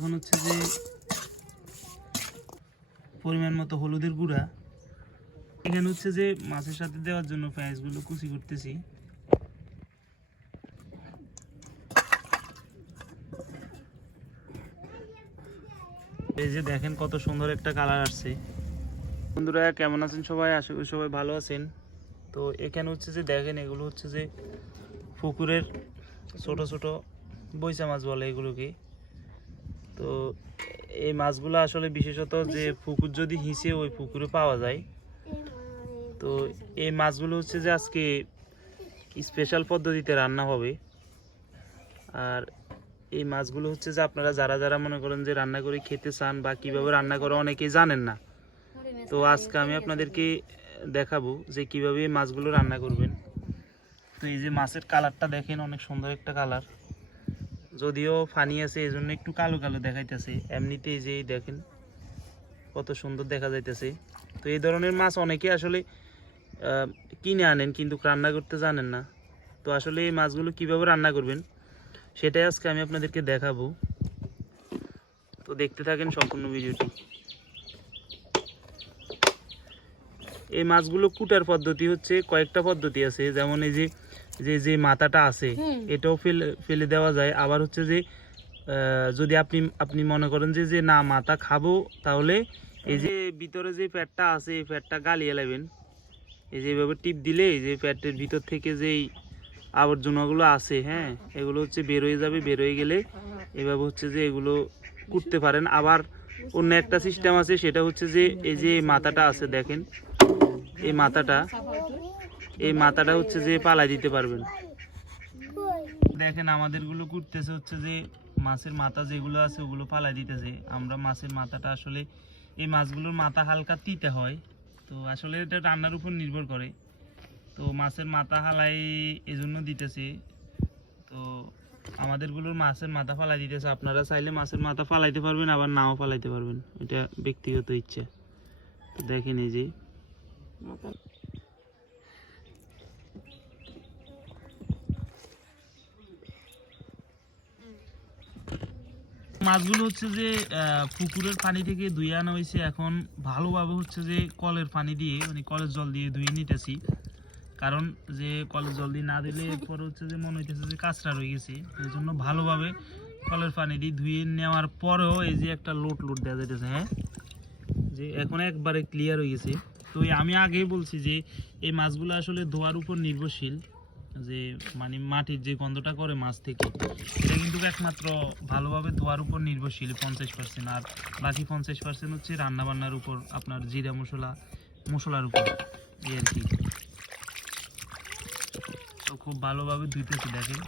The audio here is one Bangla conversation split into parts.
এখন হচ্ছে যে পরিমাণ মতো হলুদের গুঁড়া, এখানে হচ্ছে যে মাছের সাথে দেওয়ার জন্য পেঁয়াজগুলো কুচি করতেছি। এই যে দেখেন কত সুন্দর একটা কালার আসছে। বন্ধুরা কেমন আছেন সবাই? আশা করি সবাই ভালো আছেন। তো এখানে হচ্ছে যে দেখেন এগুলো হচ্ছে যে পুকুরের ছোট ছোট বৈশা মাছ বলে এগুলোকে। তো এই মাছগুলো আসলে বিশেষত যে পুকুর যদি হিসে ওই পুকুরে পাওয়া যায়। তো এই মাছগুলো হচ্ছে যে আজকে স্পেশাল পদ্ধতিতে রান্না হবে। আর এই মাছগুলো হচ্ছে যে আপনারা যারা যারা মনে করেন যে রান্না করে খেতে চান বা কীভাবে রান্না করে অনেকেই জানেন না। তো আজকে আমি আপনাদেরকে দেখাবো যে কীভাবে এই মাছগুলো রান্না করবেন। তো এই যে মাছের কালারটা দেখেন, অনেক সুন্দর একটা কালার, যদিও ফানি আছে এই জন্য একটু কালো কালো দেখাইতেছে। এমনিতেই যে দেখেন কত সুন্দর দেখা যাইতেছে। তো এই ধরনের মাছ অনেকে আসলে কিনে আনেন কিন্তু রান্না করতে জানেন না। তো আসলে এই মাছগুলো কীভাবে রান্না করবেন সেটাই আজকে আমি আপনাদেরকে দেখাবো। তো দেখতে থাকেন সম্পূর্ণ ভিডিওটি। এই মাছগুলো কুটার পদ্ধতি হচ্ছে কয়েকটা পদ্ধতি আছে, যেমন এই যে যে যে মাথাটা আছে এটাও ফেলে দেওয়া যায়। আবার হচ্ছে যে যদি আপনি মনে করেন যে যে না মাথা খাবো, তাহলে এই যে ভিতরে যে ফ্যাটটা আছে এই ফ্যাটটা গালিয়ে নেবেন। এই যে এভাবে টিপ দিলে এই যে ফ্যাটের ভিতর থেকে যেই আবর্জনাগুলো আছে, হ্যাঁ, এগুলো হচ্ছে বের হয়ে যাবে। বের হয়ে গেলে এভাবে হচ্ছে যে এগুলো কুটতে পারেন। আবার অন্য একটা সিস্টেম আছে, সেটা হচ্ছে যে এই যে মাথাটা আছে দেখেন, এই মাথাটা হচ্ছে যে পালাই দিতে পারবেন। দেখেন আমাদেরগুলো কুটতেছে হচ্ছে যে মাছের মাথা যেগুলো আছে ওগুলো পালাই দিতেছে। আমরা মাছের মাথাটা আসলে এই মাছগুলোর মাথা হালকা তিতে হয়, তো আসলে এটা রান্নার উপর নির্ভর করে। তো মাছের মাথা হালাই এজন্য দিতেছি। তো আমাদেরগুলোর মাছের মাথা ফালাই দিতেছে। আপনারা চাইলে মাছের মাথা ফালাইতে পারবেন, আবার নাও ফালাইতে পারবেন, এটা ব্যক্তিগত ইচ্ছা। তো দেখেন এই যে মাছগুলো হচ্ছে যে পুকুরের পানি থেকে ধুয়ে আনা হয়েছে। এখন ভালোভাবে হচ্ছে যে কলের পানি দিয়ে, মানে কলের জল দিয়ে ধুয়ে নিতেছি। কারণ যে কলের জল দিয়ে না দিলে পরে হচ্ছে যে মনে হইতেছে যে কাঁচরা রয়ে গেছে। এই জন্য ভালোভাবে কলের পানি দিয়ে ধুয়ে নেওয়ার পরেও এই যে একটা লোট দেওয়া যাইতেছে, হ্যাঁ, যে এখন একবারে ক্লিয়ার হয়ে গেছে। তো আমি আগেই বলছি যে এই মাছগুলো আসলে ধোয়ার উপর নির্ভরশীল, যে মানে মাটির যে গন্ধটা করে মাছ থেকে, এটা কিন্তু একমাত্র ভালোভাবে ধোয়ার উপর নির্ভরশীল 50%। আর বাকি 50% হচ্ছে রান্নাবান্নার উপর, আপনার জিরা মশলার উপর, এই আর কি। তো খুব ভালোভাবে ধুইতেছি দেখেন।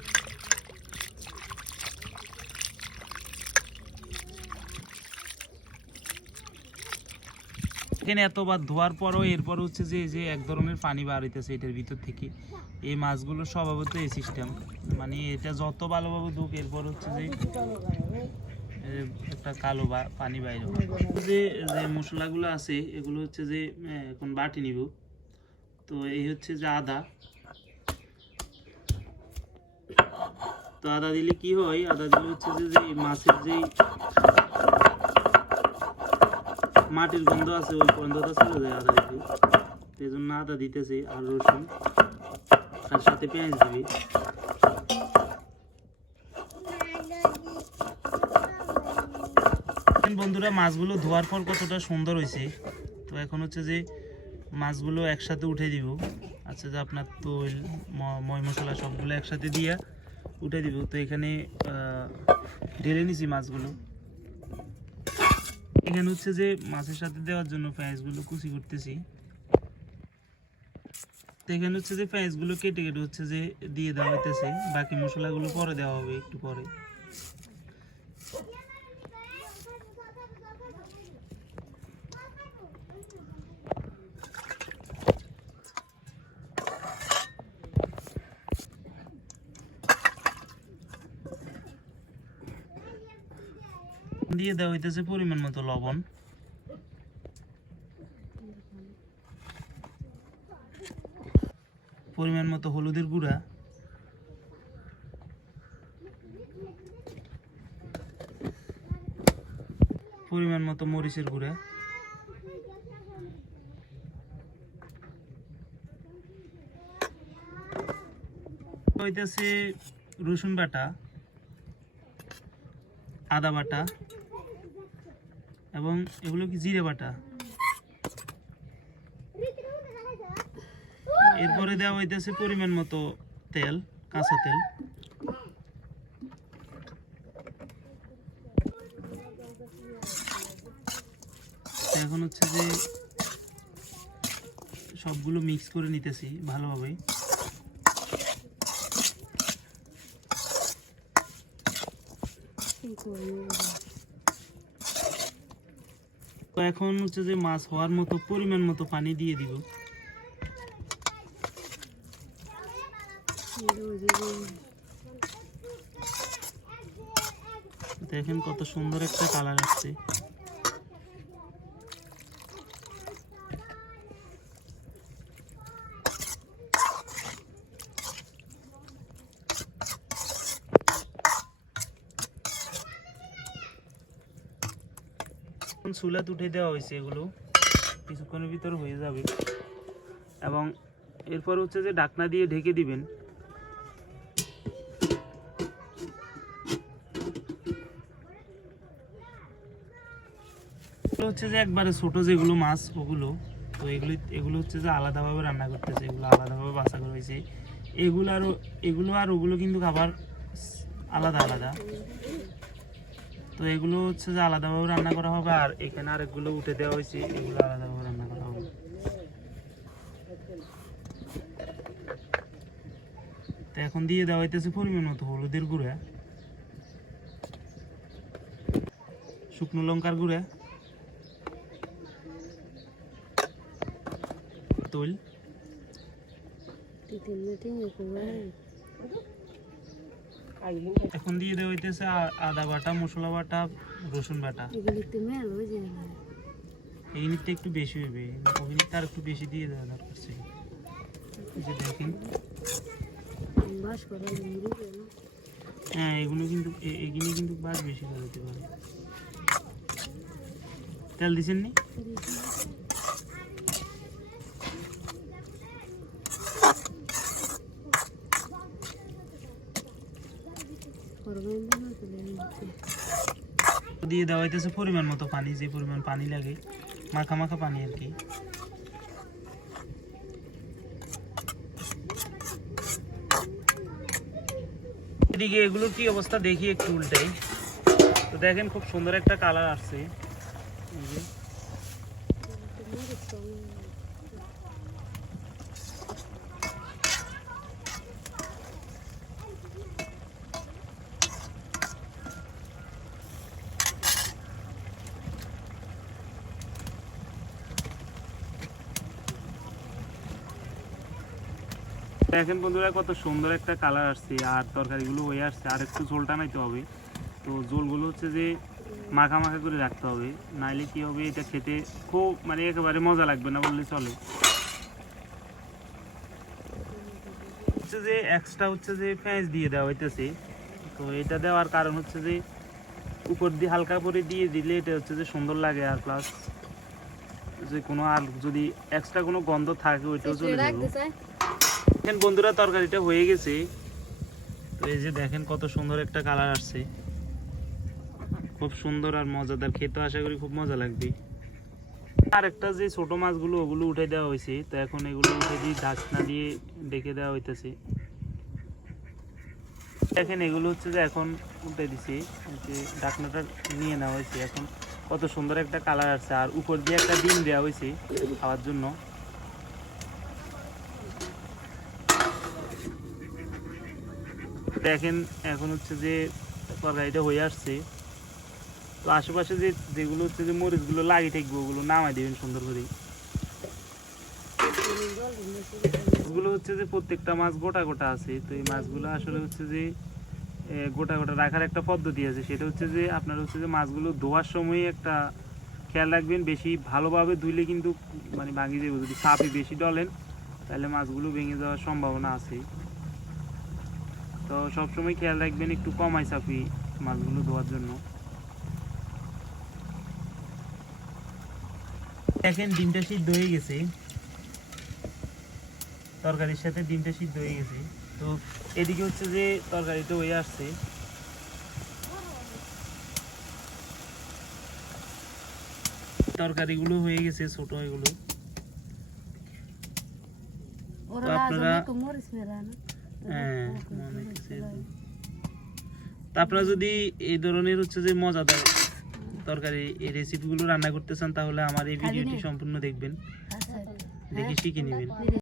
এখানে এতবার ধোয়ার পরও এরপর হচ্ছে যে যে এক ধরনের পানি বার হইতেছে এটার ভিতর থেকে। এই মাছগুলো স্বভাবত এই সিস্টেম, মানে এটা যত ভালোভাবে ধুক এরপর হচ্ছে যে একটা কালো পানি বাইরে হয়। যে যে মশলাগুলো আছে এগুলো হচ্ছে যে এখন বাটি নিব। তো এই হচ্ছে যে আদা। তো আদা দিলে কি হয়, আদা দিলে হচ্ছে যে মাছের যেই মাটির গন্ধ আছে ওই গন্ধটা চলে যায় আদা দিতে। সেই জন্য আদা দিতেছি, আর রসুন, আর সাথে পেঁয়াজ দিবি। বন্ধুরা মাছগুলো ধোয়ার পর কতটা সুন্দর হয়েছে। তো এখন হচ্ছে যে মাছগুলো একসাথে উঠে দিব। আচ্ছা, যে আপনার তৈল ময় মশলা সবগুলো একসাথে দিয়ে উঠে দিব। তো এখানে ঢেলে নিছি মাছগুলো। এখানে হচ্ছে যে মাছের সাথে দেওয়ার জন্য পেঁয়াজগুলো কুচি করতেছি। তো এখানে হচ্ছে যে পেঁয়াজগুলো কেটে কেটে হচ্ছে যে দিয়ে দেওয়া হইতেছে। বাকি মশলাগুলো পরে দেওয়া হবে একটু পরে। দিয়ে দেওয়া হইতেছে পরিমাণ মতো লবণ, পরিমাণ মতো হলুদের গুঁড়া, মতো মরিচের গুঁড়া, হইতেছে রসুন বাটা, আদা বাটা এবং এগুলো কি জিরে বাটা। এরপরে দেওয়া হইতেছে পরিমাণ মতো তেল, কাঁচা তেল। এখন হচ্ছে যে সবগুলো মিক্স করে নিতেছি ভালোভাবে। তো এখন হচ্ছে যে মাছ হওয়ার মতো পরিমাণ মতো পানি দিয়ে দিব। দেখেন কত সুন্দর একটা কালার আসছে। চুলাতে উঠে দেওয়া হয়েছে, এগুলো কিছুক্ষণের ভিতর হয়ে যাবে। এবং এরপর হচ্ছে যে ঢাকনা দিয়ে ঢেকে দিবেন। হচ্ছে যে একবারে ছোট যেগুলো মাছ ওগুলো, তো এগুলো হচ্ছে যে আলাদাভাবে রান্না করতেছে, এগুলো আলাদাভাবে বাছা করা হয়েছে। এগুলো আর ওগুলো কিন্তু খাবার আলাদা আলাদা। তো এগুলো হচ্ছে যে আলাদাভাবে রান্না করা হবে, আর এখানে আরেকগুলো উঠে দেওয়া হয়েছে, এগুলো আলাদাভাবে রান্না করা হবে। তো এখন দিয়ে দেওয়া হইতেছে পরিমাণ মতো হলুদের গুঁড়া, শুকনো লঙ্কার গুঁড়া, তেল, এখন দিয়ে দেওয়া হইতেছে আদা বাটা, মশলা বাটা, রসুন বাটা। এগুলিতে একটু বেশি হবে, ওগুলিতে আর একটু বেশি দিয়ে দেওয়া দরকার ছিল। এই যে দেখেন, হ্যাঁ এগুলো কিন্তু বাস বেশি করে দিতে পারে। তেল দিচ্ছেন নি? দিয়ে দেওয়া হইতেছে পরিমাণ মতো পানি, যে পরিমাণ পানি লাগে, মাখা মাখা পানি আর কি। এদিকে এগুলোর কি অবস্থা দেখি একটু উল্টাই। তো দেখেন খুব সুন্দর একটা কালার আসছে। দেখেন বন্ধুরা কত সুন্দর একটা কালার আসছে, আর তরকারিগুলো হয়ে আসছে। আর একটু ঝোলটা নাইতে হবে। তো ঝোলগুলো হচ্ছে যে মাখা মাখা করে রাখতে হবে, নাইলে কি হবে এটা খেতে খুব মানে একেবারে মজা লাগবে না বললে চলে। হচ্ছে যে এক্সট্রা হচ্ছে যে পেঁয়াজ দিয়ে দেওয়া হইতেছে। তো এটা দেওয়ার কারণ হচ্ছে যে উপর দিয়ে হালকা করে দিয়ে দিলে এটা হচ্ছে যে সুন্দর লাগে, আর প্লাস যে কোনো আর যদি এক্সট্রা কোনো গন্ধ থাকে ওইটাও চলে যাবে। দেখেন বন্ধুরা তরকারিটা হয়ে গেছে। তো এই যে দেখেন কত সুন্দর একটা কালার আসছে, খুব সুন্দর আর মজাদার, খেতে আশা করি খুব মজা লাগবে। আর একটা যে ছোট মাছগুলো ওগুলো উঠে দেওয়া হয়েছে। তো এখন এগুলো উঠে দিয়ে ঢাকনা দিয়ে ডেকে দেওয়া হইতেছে। দেখেন এগুলো হচ্ছে যে এখন উঠে দিছি, ঢাকনাটা নিয়ে নেওয়া হয়েছে। এখন কত সুন্দর একটা কালার আসছে, আর উপর দিয়ে একটা ডিম দেওয়া হয়েছে খাওয়ার জন্য। দেখেন এখন হচ্ছে যে তরকারিটা হয়ে আসছে। তো আশেপাশে যেগুলো হচ্ছে যে মরিচগুলো লাগিয়ে থাকবে ওগুলো নামাই দেবেন সুন্দর করে। এগুলো হচ্ছে যে প্রত্যেকটা মাছ গোটা গোটা আছে। তো এই মাছগুলো আসলে হচ্ছে যে গোটা গোটা রাখার একটা পদ্ধতি আছে, সেটা হচ্ছে যে আপনার হচ্ছে যে মাছগুলো ধোয়ার সময় একটা খেয়াল রাখবেন, বেশি ভালোভাবে ধুইলে কিন্তু মানে ভাঙি যাবে। যদি সাপে বেশি ডলেন তাহলে মাছগুলো ভেঙে যাওয়ার সম্ভাবনা আছে। তো সবসময় খেয়াল রাখবেন একটু কমাই চাপি মাছগুলো ধোয়ার জন্য। দেখেন ডিমটা সিদ্ধ হয়ে গেছে, তরকারির সাথে ডিমটা সিদ্ধ হয়ে গেছে। তো এদিকে হচ্ছে যে তরকারিটা হয়ে আসছে, তরকারিগুলো হয়ে গেছে ছোট এগুলো। তো আপনারা হ্যাঁ মনে গেছে। তো আপনারা যদি এই ধরনের হচ্ছে যে মজাদার তরকারি এই রেসিপিগুলো রান্না করতে চান তাহলে আমার এই ভিডিওটি সম্পূর্ণ দেখবেন, দেখে শিখে নেবেন।